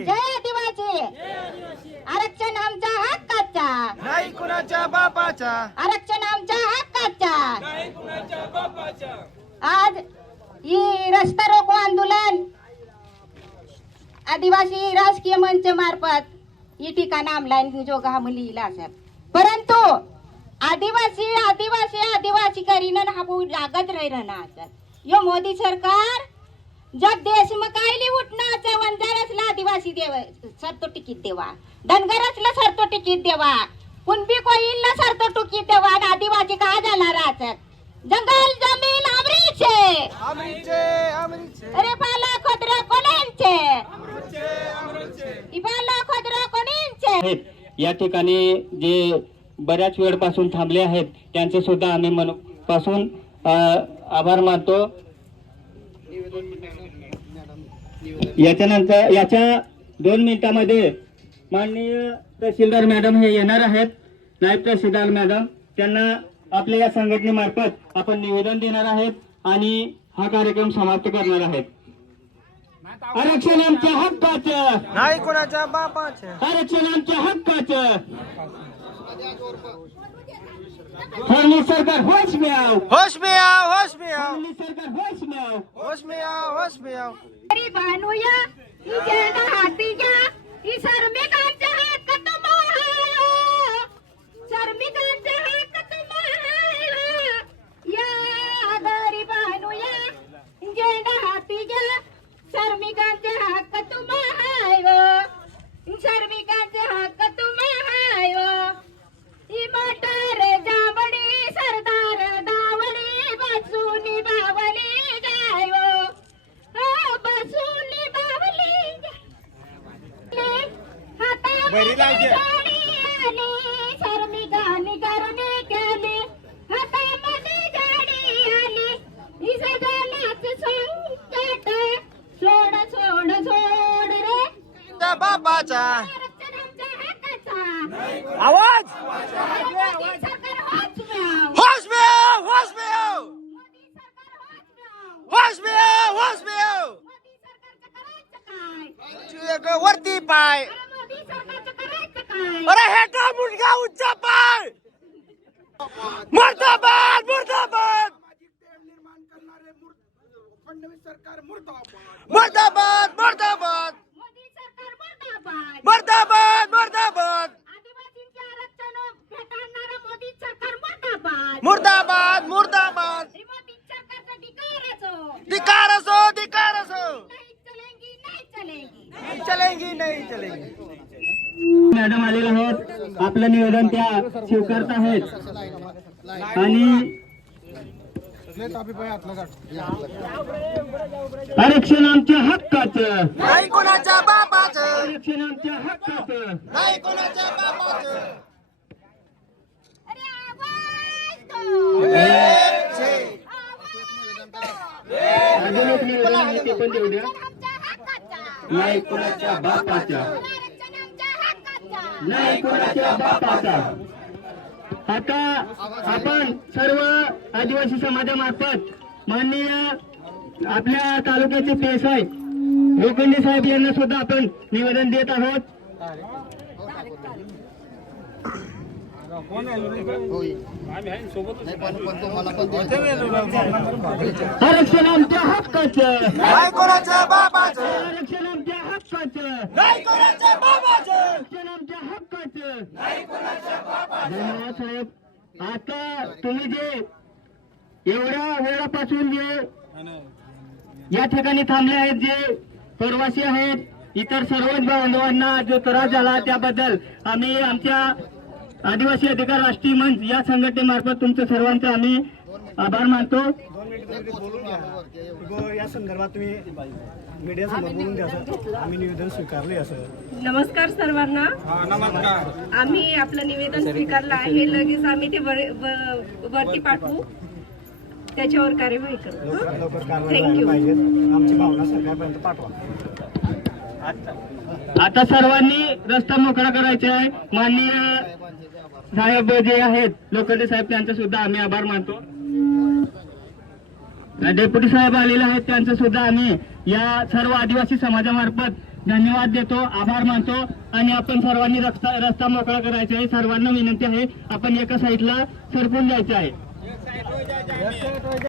जय आदिवासी. आरक्षण आमच्या हक्काचा. नाही कुणाच्या बापाचा. आरक्षण आमच्या हक्काचा. आज ही रस्ता रोको आंदोलन आदिवासी राजकीय मंच मार्फत ही ठिकाण ऑनलाईन जो हा लिहिला असेल परंतु आदिवासी आदिवासी आदिवासी करीनं हा भाऊ जागत राहिलं असत यो मोदी सरकार जब देश में कायली देव सरतो तिकीट देवा. धनगरसला सरतो तिकीट देवा. कुणबी कोईलला सरतो तिकीट देवा आणि आदिवासी का जाणार असत जंगल जमीन आमरीचे. अमरीचे अमरीचे अरे पाला खोदरा कोणांचे? इबाला खोदरा कोणांचे? आहेत या ठिकाणी जे बऱ्याच वेळपासून थांबले आहेत त्यांचे सुद्धा आम्ही मनापासून आभार मानतो. याच्यानंतर याच्या दोन मिनिटामध्ये माननीय तहसीलदार मॅडम हे येणार आहेत. नायब तहसीलदार मॅडम त्यांना आपल्या या संघटनेमार्फत आपण निवेदन देणार आहेत आणि हा कार्यक्रम समाप्त करणार आहेत. आरक्षण आमच्या हक्काचं. नाही कुणाच्या बापाचे. आरक्षण आमच्या हक्काचं. फडणवीस सरकार होश में आओ होश में आओ होश में आओ फडणवीस सरकार होश में आओ होश में आओ होश में आओ ही जेना हातीया ही सर्मिकांच्या बापाचा आरक्षणाच्या हक्काचा आवाज. होश में आओ होश में आओ. होश में आओ होश में आओ वरती पाय अरे मोदी सरकारचं करायचं काय अरे हेटा मुलगा उच्च पाय मुर्दाबाद मुर्दाबाद मुर्दाबाद मुर्दाबाद मोदी सरकार मुर्दाबाद मुर्दाबाद मुर्दाबाद आदिवासींचे आरक्षण फेटाळणारं मोदी सरकार मुर्दाबाद मुर्दाबाद मुर्दाबाद हे मोदी सरकारचा धिक्कार असो धिकार असो धिकार असो नाही चलेंगी नाही चलेंगी नहीं चलेंगी नहीं चलेंगी मॅडम आलेले आहेत आपलं निवेदन त्या स्वीकारत आहेत. आणि आरक्षण आमच्या हक्काचं. नाही कोणाच्या बापाचं. आरक्षण आमच्या हक्काचं. नाही कोणाच्या बापाचं. अरे आवाज दो. एक छे. अजून एक निवेदन आहे ते पण देऊ द्या. आमच्या हक्काचा. नाही कोणाच्या बापाच्या. नाही कोणाच्या बापाचा. आता आपण सर्व आदिवासी समाजामार्फत माननीय आपल्या तालुक्याचे पेसाय लोखंडे साहेब यांना सुद्धा आपण निवेदन देत आहोत. आरक्षण आमच्या हक्काचं. आरक्षण आमच्या हक्काचं नाही कोणाच्या बापाचं आरक्षण आमच्या हक्काचं धन्यवाद साहेब. आता तुम्ही जे एवढ्या वेळापासून जे या ठिकाणी थांबले आहेत जे प्रवासी आहेत इतर सर्वच बांधवांना जो त्रास झाला त्याबद्दल आम्ही आमच्या आदिवासी अधिकार राष्ट्रीय मंच या संघटनेमार्फत तुमचं सर्वांचं आम्ही आभार मानतो. या संदर्भात तुम्ही मीडिया समोर बोलून द्या सर आम्ही निवेदन स्वीकारले असं. नमस्कार सर्वांना. आम्ही आपलं निवेदन स्वीकारलं आहे. लगेच आम्ही ते वरती पाठवू. त्याच्यावर कार्यवाही करू. पाहिजे. आमची भावना सरकारपर्यंत पाठवा. आता सर्वांनी रस्ता मोकळा करायचा आहे. माननीय साहेब जे आहेत लोखंडे साहेब त्यांचा सुद्धा आम्ही आभार मानतो. डेप्युटी साहेब आलेले आहेत त्यांचं सुद्धा आम्ही या सर्व आदिवासी समाजामार्फत धन्यवाद देतो आभार मानतो आणि आपण सर्वांनी रस्ता रस्ता मोकळा करायचा आहे. सर्वांना विनंती आहे आपण एका साईडला सरकून जायचं आहे.